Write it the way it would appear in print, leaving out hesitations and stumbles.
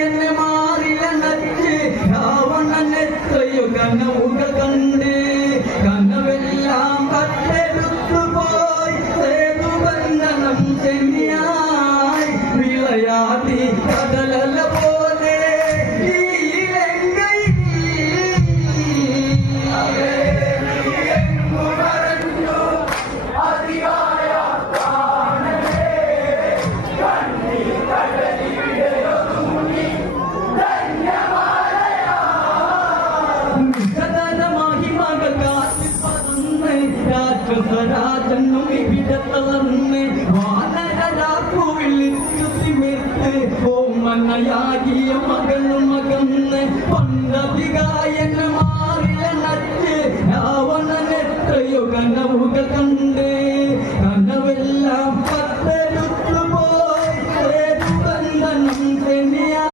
എന്നെ മാറില നച്ച് രാവണനെത്രയോ കനവുകൾ കണ്ട് കനവെല്ലാം കട്ടെടുത്തു പോയി സേതുബന്ധനം ചെന്നിയായി വിളയാടി കടലല പോലെ രാജനും ഇവിടെ തളർന്ന് വാനരാക്കുവിളിച്ചുതിമിർത്ത് ഓമനയാകിയ മകനും മകന്ന് പണ്ടതികായന് മാറിയ നച്ച് രാവണനെത്രയോ കനവുകൾ കണ്ട്